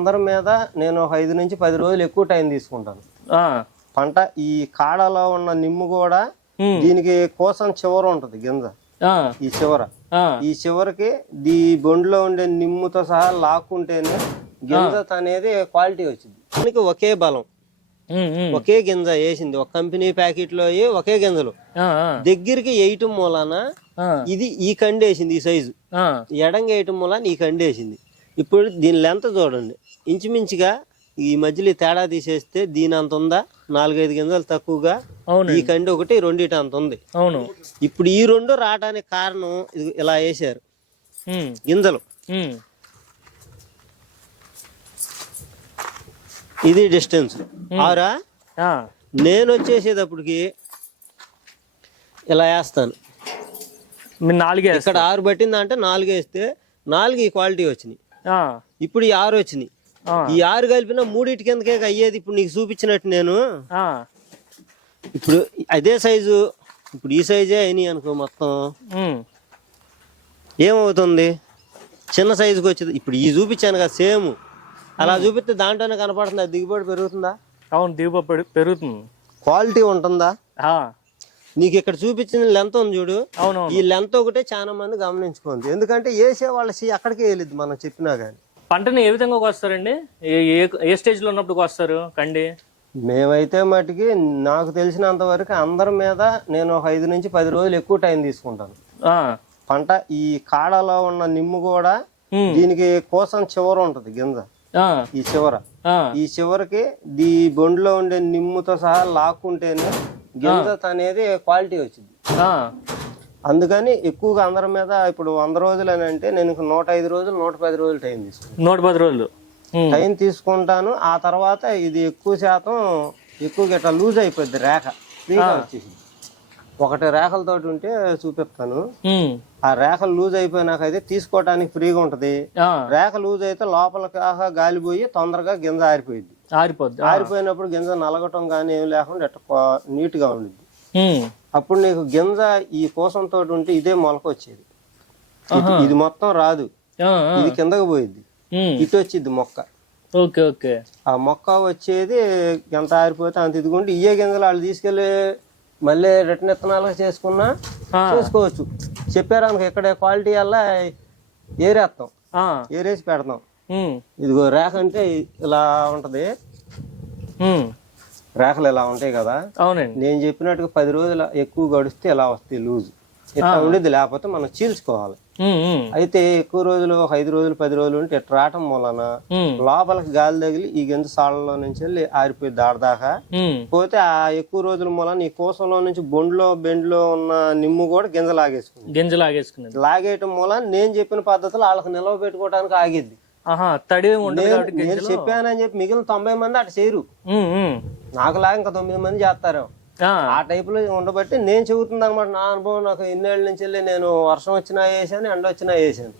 అందరి మీద నేను ఒక ఐదు నుంచి పది రోజులు ఎక్కువ టైం తీసుకుంటాను. పంట ఈ కాడలో ఉన్న నిమ్ము కూడా దీనికి కోసం చివర ఉంటది గింజ. ఈ చివర. ఈ చివరికి దీ బొండులో ఉండే నిమ్ముతో సహా లాక్కుంటేనే గింజ అనేది క్వాలిటీ వచ్చింది. దానికి ఒకే బలం. ఒకే గింజ వేసింది. ఒక కంపెనీ ప్యాకెట్లో అయ్యి ఒకే గింజలు. దగ్గరికి వేయటం మూలాన ఇది ఈ కండి వేసింది ఈ సైజు. ఎడంగా వేయటం మూలాన ఈ కండి వేసింది ఇప్పుడు దీని లెంత్ చూడండి. ఇంచుమించుగా ఈ మధ్యలో తేడా తీసేస్తే దీని అంత ఉందా? నాలుగైదు గింజలు తక్కువగా? అవును ఈ కండి ఒకటి రెండిటి అంత ఉంది. అవును. ఇప్పుడు ఈ రెండు రావడానికి కారణం ఇది ఇలా వేసారు గింజలు. ఇది డిస్టెన్స్. ఆరా? నేను వచ్చేసేటప్పటికి ఇలా వేస్తాను. నాలుగే ఇక్కడ ఆరు పట్టింది అంటే నాలుగు వేస్తే నాలుగు ఈ క్వాలిటీ వచ్చినాయి. ఇప్పుడు ఈ ఆరు వచ్చినాయి. ఈ ఆరు కలిపిన మూడింటి కిందకే అయ్యేది ఇప్పుడు నీకు చూపించినట్టు నేను. ఇప్పుడు అదే సైజు ఇప్పుడు ఈ సైజే అయినాయి అనుకో మొత్తం. ఏమవుతుంది? చిన్న సైజుకి వచ్చేది. ఇప్పుడు ఈ చూపించాను కదా సేమ్. అలా చూపిస్తే దాంట్లోనే కనపడుతుంది. అది దిగుబడి పెరుగుతుందా? అవును దిగుబడి పెరు- పెరుగుతుంది. క్వాలిటీ ఉంటుందా? నీకు ఇక్కడ చూపించిన లెంత్ ఉంది చూడు. అవునవును. ఈ లెంత్ ఒకటే చాలా మంది గమనించుకోండి. ఎందుకంటే వేసే వాళ్ళ సీ అక్కడికే వెళ్ళిద్ది మనం చెప్పినా కానీ. పంటని ఏ విధంగా కోస్తారండి? ఏ ఏ- ఏ స్టేజ్లో ఉన్నప్పుడు కోస్తారు కండి? మేమైతే మటుకి నాకు తెలిసినంత వరకు అందరి మీద నేను ఒక ఐదు నుంచి పది రోజులు ఎక్కువ టైం తీసుకుంటాను. ఆ, పంట ఈ కాడలో ఉన్న నిమ్ము కూడా ఉమ్, దీనికి కోసం చివర ఉంటది గింజ. ఆ, ఈ చివర. ఆ, ఈ చివరికి దీ బొండులో ఉండే నిమ్ముతో సహా లాక్కుంటేనే గింజ అనేది క్వాలిటీ వచ్చింది ఆ, అందుకని ఎక్కువగా అందరి మీద ఇప్పుడు వంద రోజులు అని అంటే నేను నూట ఐదు రోజులు నూట పది రోజులు టైం తీసుకుంటాను. నూట పది రోజులు. టైం తీసుకుంటాను. ఆ తర్వాత ఇది ఎక్కువ శాతం ఎక్కువగా ఇట్లా లూజ్ అయిపోద్ది రేఖ. వచ్చేసింది. ఒకటి రేఖలతోటి ఉంటే చూపిస్తాను. ఆ రేఖలు లూజ్ అయిపోయినాక అయితే తీసుకోవడానికి ఫ్రీగా ఉంటది. రేఖ లూజ్ అయితే లోపల కాక గాలిపోయి తొందరగా గింజ ఆరిపోయింది ఆరిపోద్ది. ఆరిపోయినప్పుడు గింజ నలగటం కానీ ఏం లేకుండా ఇట్లా నీట్గా ఉండిద్ది. ఉమ్, అప్పుడు నీకు గింజ ఈ కోసంతో ఉంటే ఇదే మొలక వచ్చేది ఇది- మొత్తం రాదు. ఇది కిందకు పోయిద్ది. ఉమ్, ఇటు వచ్చింది మొక్క. Okay okay. ఆ మొక్క వచ్చేది ఎంత ఆరిపోతే అంత ఇదిగుండి. ఇయ్యే గింజలు వాళ్ళు తీసుకెళ్ళి మళ్ళీ రిటర్న్ ఇత్తనాలుగా చేసుకున్నా చేసుకోవచ్చు. చెప్పారు అనుకో ఇక్కడ క్వాలిటీ వల్ల ఏరేస్తాం ఏరేసి పెడతాం. ఇదిగో రేఖ అంటే ఇలా ఉంటది. రేఖలు ఇలా ఉంటాయి కదా? అవునండి. నేను చెప్పినట్టుగా పది రోజులు ఎక్కువ గడిస్తే ఇలా వస్తాయి లూజ్? ఇట్లా ఉండేది? లేకపోతే మనం చీల్చుకోవాలి. అయితే ఎక్కువ రోజులు ఒక ఐదు రోజులు పది రోజులు ఉంటే ఇట్లా రావటం వలన లోపలికి గాలి తగిలి ఈ గింజ సాళ్ళలో నుంచి వెళ్ళి ఆరిపోయి దాడదాకా పోతే ఆ ఎక్కువ రోజుల మూలన ఈ కోసంలో నుంచి బొండులో బెండ్లో ఉన్న నిమ్ము కూడా గింజ లాగేసుకుంది గింజ లాగేసుకునేది లాగేయటం మూలన నేను చెప్పిన పద్ధతిలో వాళ్ళకి నిల్వ పెట్టుకోవడానికి ఆగిద్ది. తడి నేను చెప్పానని చెప్పి మిగిలిన తొంభై మంది అటు చేయరు. నాకు లాగా ఇంకా తొమ్మిది మంది చేస్తారు. ఆ, ఆ టైపులో ఉండబట్టి నేను చెబుతుంది అనమాట నా అనుభవం నాకు ఎన్నేళ్ళ నుంచి వెళ్ళి నేను వర్షం వచ్చినా వేసాను ఎండ వచ్చినా వేసాను.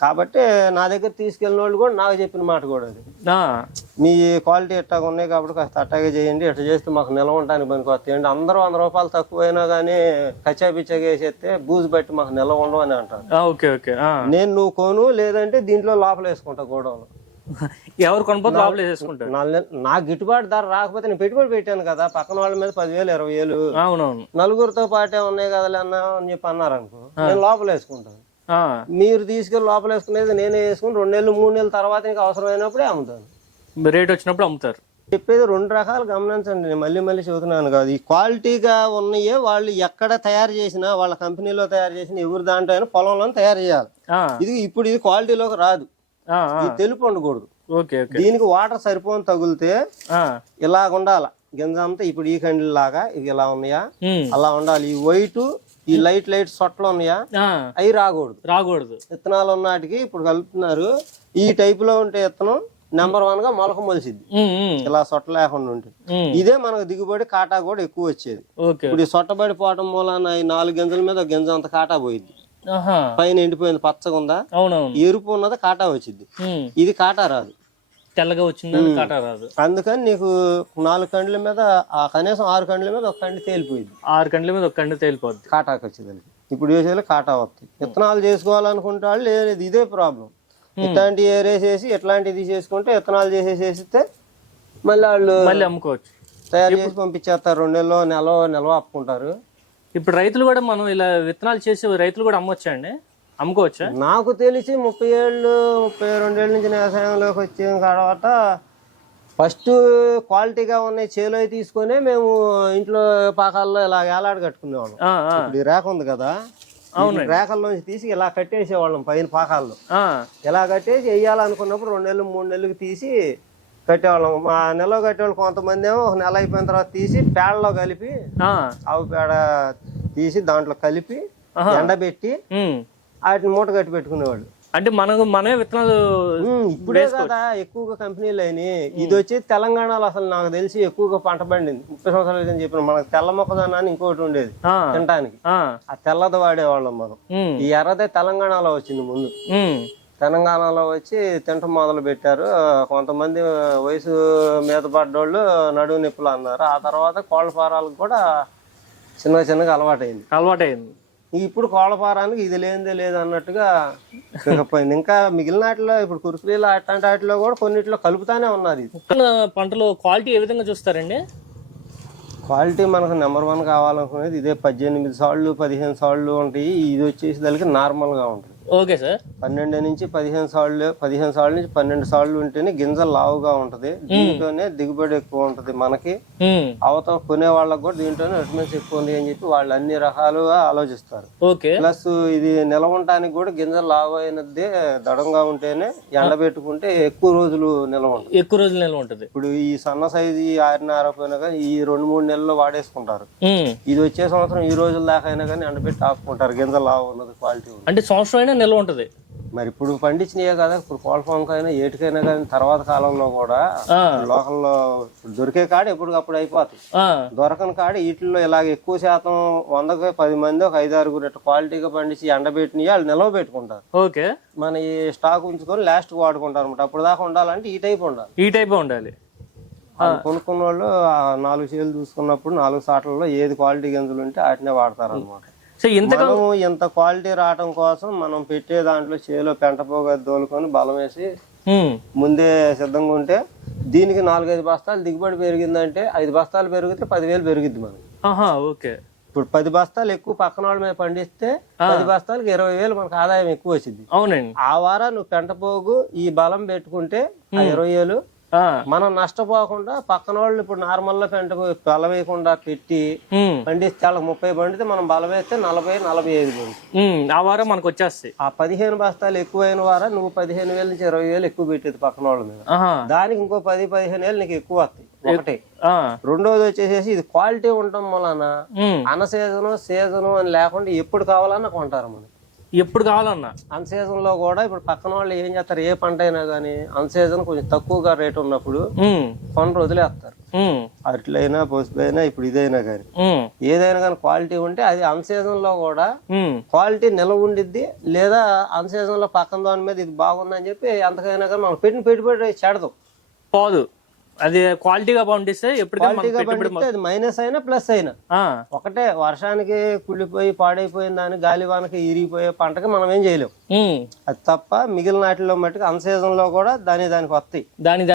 కాబట్టి నా దగ్గర తీసుకెళ్ళిన వాళ్ళు కూడా నాకు చెప్పిన మాట కూడా అది. మీ క్వాలిటీ ఎట్టాగ ఉన్నాయి కాబట్టి కాస్త అట్టాగే చేయండి ఎట్లా చేస్తే మాకు నిల్వ ఉండడానికి పనికి వస్తాయండి అందరూ వంద రూపాయలు తక్కువైనా కానీ కచ్చా పిచ్చగా వేసేస్తే బూజు బట్టి మాకు నిల్వ ఉండవు అని ఆ. నేను నువ్వు కోను లేదంటే దీంట్లో లోపల వేసుకుంటా గోడౌన్లో. ఎవరు కొనపోతే లోపల నెలలు- నా గిట్టుబాటు ధర రాకపోతే నేను పెట్టుబడి పెట్టాను కదా పక్కన వాళ్ళ మీద పదివేలు ఇరవై వేలు అవునవును. నలుగురితో పాటే ఉన్నాయి కదా అన్న అని చెప్పి అన్నారు అనుకో నేను లోపల వేసుకుంటాను. మీరు తీసుకెళ్ళి లోపల వేసుకునేది నేనే వేసుకుని రెండు నెలలు మూడు నెలల తర్వాత నీకు అవసరమైనప్పుడే అమ్ముతాను. రేట్ వచ్చినప్పుడు అమ్ముతారు. చెప్పేది రెండు రకాలు గమనించండి నేను మళ్ళీ మళ్ళీ చెబుతున్నాను కాదు. ఈ క్వాలిటీగా ఉన్నాయే వాళ్ళు ఎక్కడ తయారు చేసినా వాళ్ళ కంపెనీలో తయారు చేసిన ఎవరి దాంట్లో అయినా పొలంలో తయారు చేయాలి. ఇది ఇప్పుడు ఇది క్వాలిటీలోకి రాదు. ఇది తెలుపు ఉండకూడదు దీనికి వాటర్ సరిపోని తగిలితే ఇలాగ ఉండాలి. గింజ అంతా ఇప్పుడు ఈ కండి లాగా ఇవి ఇలా ఉన్నాయా? అలా ఉండాలి. ఈ వైట్ ఈ లైట్ లైట్ సొట్లు ఉన్నాయా? అవి రాకూడదు. రాకూడదు. విత్తనాలు ఉన్నాటికి ఇప్పుడు కలుపుతున్నారు. ఈ టైప్లో ఉంటే విత్తనం నెంబర్ వన్గా మొలక మొలిసిద్ది. ఇలా సొట్ట లేకుండా ఉంటే. ఉమ్, ఇదే మనకు దిగుబడి కాటా కూడా ఎక్కువ వచ్చేది. ఇప్పుడు ఈ సొట్టబడి పోవటం మూలాన ఈ నాలుగు గింజల మీద గింజ అంత కాటా పోయింది పైన ఎండిపోయింది పచ్చగా ఉందా? అవునవును. ఎరుపు ఉన్నది కాటా వచ్చింది. ఇది కాటా రాదు. తెల్లగా వచ్చిందని కాటా రాదు. అందుకని నీకు నాలుగు కండ్ల మీద ఆ కనీసం ఆరు కండ్ల మీద ఒక కండి తేలిపోయింది. ఆరు గంటల మీద ఒక కండి తేలిపోద్ది. కాటాకి వచ్చేదానికి. ఇప్పుడు వేసేది కాటా వస్తాయి విత్తనాలు చేసుకోవాలనుకుంటే వాళ్ళు లేదు ఇదే ప్రాబ్లం. ఇట్లాంటి ఏరేసేసి ఇట్లాంటిది చేసుకుంటే ఇత్తనాలు చేసేసేస్తే మళ్ళీ వాళ్ళు మళ్ళీ అమ్ముకోవచ్చు. తయారు చేసి పంపించేస్తారు. రెండు నెలలో నెల నిల్వ ఆపుకుంటారు ఇప్పుడు రైతులు కూడా మనం ఇలా విత్తనాలు చేసి రైతులు కూడా అమ్మొచ్చా అండి? అమ్ముకోవచ్చా? నాకు తెలిసి ముప్పై ఏళ్ళు ముప్పై రెండేళ్ళ నుంచి వ్యవసాయంలోకి వచ్చిన తర్వాత ఫస్ట్ క్వాలిటీగా ఉన్నాయి చేలో తీసుకొని మేము ఇంట్లో పాకాల్లో ఇలా ఏలాడ కట్టుకునేవాళ్ళం. ఇప్పుడు రేఖ ఉంది కదా ఈ రేఖల్లోంచి తీసి ఇలా కట్టేసేవాళ్ళం పైన పాకాల్లో. ఇలా కట్టేసి వేయాలనుకున్నప్పుడు రెండు నెలలు మూడు నెలలకు తీసి కట్టేవాళ్ళం. ఆ నెలలో కట్టేవాళ్ళు కొంతమంది ఏమో ఒక నెల అయిపోయిన తర్వాత తీసి పేడలో కలిపి ఆ, ఆవు పేడ తీసి దాంట్లో కలిపి ఎండబెట్టి. వాటిని మూట కట్టి పెట్టుకునేవాళ్ళు. అంటే మనకు మనమే విత్తనాలు ఇప్పుడే కదా ఎక్కువగా కంపెనీలు అయినాయి. ఇది వచ్చి తెలంగాణలో అసలు నాకు తెలిసి ఎక్కువగా పంట పండింది. ముప్పై సంవత్సరాల క్రితం చెప్పిన మనకు తెల్ల మొక్కదన అని ఇంకోటి ఉండేది తినడానికి ఆ, తెల్లది వాడేవాళ్ళం మనం. ఈ ఎర్రదే తెలంగాణలో వచ్చింది ముందు. తెలంగాణలో వచ్చి తింటం మొదలు పెట్టారు. కొంతమంది వయసు మీద పడ్డోళ్ళు నడువు నొప్పులు అన్నారు. ఆ తర్వాత కోళ్ళ ఫారాలకు కూడా చిన్నగా చిన్నగా అలవాటైంది. అలవాటైంది. ఇప్పుడు కోళ్ళ ఫారానికి ఇది లేనిదే లేదు అన్నట్టుగా పోయింది. ఇంకా మిగిలిన వాటిలో ఇప్పుడు కురుకులీలు అట్లాంటి వాటిలో కూడా కొన్నిట్లో కలుపుతానే ఉన్నారు ఇది. పంటలో క్వాలిటీ ఏ విధంగా చూస్తారండి? క్వాలిటీ మనకు నెంబర్ వన్ కావాలనుకునేది ఇదే పద్దెనిమిది సార్లు పదిహేను సార్లు ఉంటాయి. ఇది వచ్చేసి దానికి నార్మల్గా ఉంటుంది. Okay sir. పన్నెండు నుంచి పదిహేను సార్లు పదిహేను సార్లు నుంచి పన్నెండు సార్లు ఉంటేనే గింజ లావుగా ఉంటది. దీంట్లోనే దిగుబడి ఎక్కువ ఉంటది మనకి. అవతల కొనే వాళ్ళకి కూడా దీంట్లోనే విటమిన్స్ ఎక్కువ ఉంది అని చెప్పి వాళ్ళు అన్ని రకాలుగా ఆలోచిస్తారు. ఓకే. ప్లస్ ఇది నిలవ ఉండటానికి కూడా గింజ లావు అయినదే దడంగా ఉంటేనే ఎండబెట్టుకుంటే ఎక్కువ రోజులు నిలవ ఉంటుంది. ఎక్కువ రోజులు నిల్వ ఉంటుంది. ఇప్పుడు ఈ సన్న సైజు ఈ ఆరిన ఆరపోయినా కానీ ఈ రెండు మూడు నెలల్లో వాడేసుకుంటారు. ఇది వచ్చే సంవత్సరం ఈ రోజుల దాకా అయినా కానీ ఎండబెట్టి ఆపుకుంటారు. గింజ లావు ఉన్నది క్వాలిటీ అంటే సంవత్సరం అయినా నిల్వ ఉంటుంది మరి ఇప్పుడు పండించినయే కదా ఇప్పుడు కోళ్ళఫాంకైనా ఏటికైనా కానీ తర్వాత కాలంలో కూడా లోకల్లో దొరికే కాడ ఎప్పటికప్పుడు అయిపోతాయి. ఆ, దొరకని కాడ వీటిల్లో ఇలాగ ఎక్కువ శాతం వందకి పది మంది ఒక ఐదు ఆరుగురు ఇట్లా క్వాలిటీగా పండించి ఎండబెట్టినవి వాళ్ళు నిల్వ పెట్టుకుంటారు. ఓకే. మన ఈ స్టాక్ ఉంచుకొని లాస్ట్ వాడుకుంటారు అనమాట అప్పుడు దాకా ఉండాలంటే ఈ టైప్ ఉండాలి. ఈ టైప్ ఉండాలి. కొనుక్కున్న వాళ్ళు నాలుగు చేలు చూసుకున్నప్పుడు నాలుగు సాట్లలో ఏది క్వాలిటీ గింజలు ఉంటే వాటినే వాడతారు అనమాట సో ఇంత మనం ఇంత క్వాలిటీ రావడం కోసం మనం పెట్టే దాంట్లో చేలో పెంట పోగా దోలుకొని బలం వేసి ముందే సిద్ధంగా ఉంటే దీనికి నాలుగైదు బస్తాలు దిగుబడి పెరిగిందంటే ఐదు బస్తాలు పెరిగితే పదివేలు పెరిగిద్ది మనకి. ఓకే. ఇప్పుడు పది బస్తాలు ఎక్కువ పక్కన వాళ్ళ మీద పండిస్తే పది బస్తాలకు ఇరవై వేలు మనకు ఆదాయం ఎక్కువ వచ్చింది అవునండి. ఆ వారా నువ్వు పెంట పోగు ఈ బలం పెట్టుకుంటే ఇరవై వేలు మనం నష్టపోకుండా పక్కన వాళ్ళు ఇప్పుడు నార్మల్లో పెంట బలం వేయకుండా పెట్టి పండిస్తే వాళ్ళకి ముప్పై పండితే మనం బలం వేస్తే నలభై నలభై ఐదు పండి. ఆ వారం మనకు వచ్చేస్తాయి. ఆ పదిహేను బస్తాలు ఎక్కువైన వారా నువ్వు పదిహేను వేల నుంచి ఇరవై వేలు ఎక్కువ పెట్టేది పక్కన వాళ్ళ మీద దానికి ఇంకో పది పదిహేను వేలు నీకు ఎక్కువ వస్తాయి. ఒకటి. రెండోది వచ్చేసేసి ఇది క్వాలిటీ ఉండటం వలన అన సీజను సీజను అని లేకుండా ఎప్పుడు కావాలన్నా కొంటారు మనం ఎప్పుడు కావాలన్నా. అన్ సీజన్లో కూడా ఇప్పుడు పక్కన వాళ్ళు ఏం చేస్తారు? ఏ పంట అయినా కానీ అన్ సీజన్ కొంచెం తక్కువగా రేట్ ఉన్నప్పుడు కొన్ని వదిలేస్తారు అట్లయినా పసుపైనా ఇప్పుడు ఇదైనా కానీ ఉమ్, ఏదైనా కానీ క్వాలిటీ ఉంటే అది అన్ సీజన్లో కూడా క్వాలిటీ నిలవ ఉండిద్ది. లేదా అన్ సీజన్లో పక్కన దాని మీద ఇది బాగుందని చెప్పి ఎంతకైనా కానీ మనం పెట్టిన పెట్టుబడి చెడదు. పోదు. అది క్వాలిటీగా పండిస్తే క్వాలిటీగా పండిస్తే అది మైనస్ అయినా ప్లస్ అయినా. ఒకటే వర్షానికి కుళ్ళిపోయి పాడైపోయిన దాని గాలివానకి ఇరిగిపోయే పంటకి మనం ఏం చేయలేం. ఉమ్, అది తప్ప మిగిలిన వాటిలో మట్టుకు అన్ సీజన్లో కూడా దాని దానికి వస్తాయి. దాని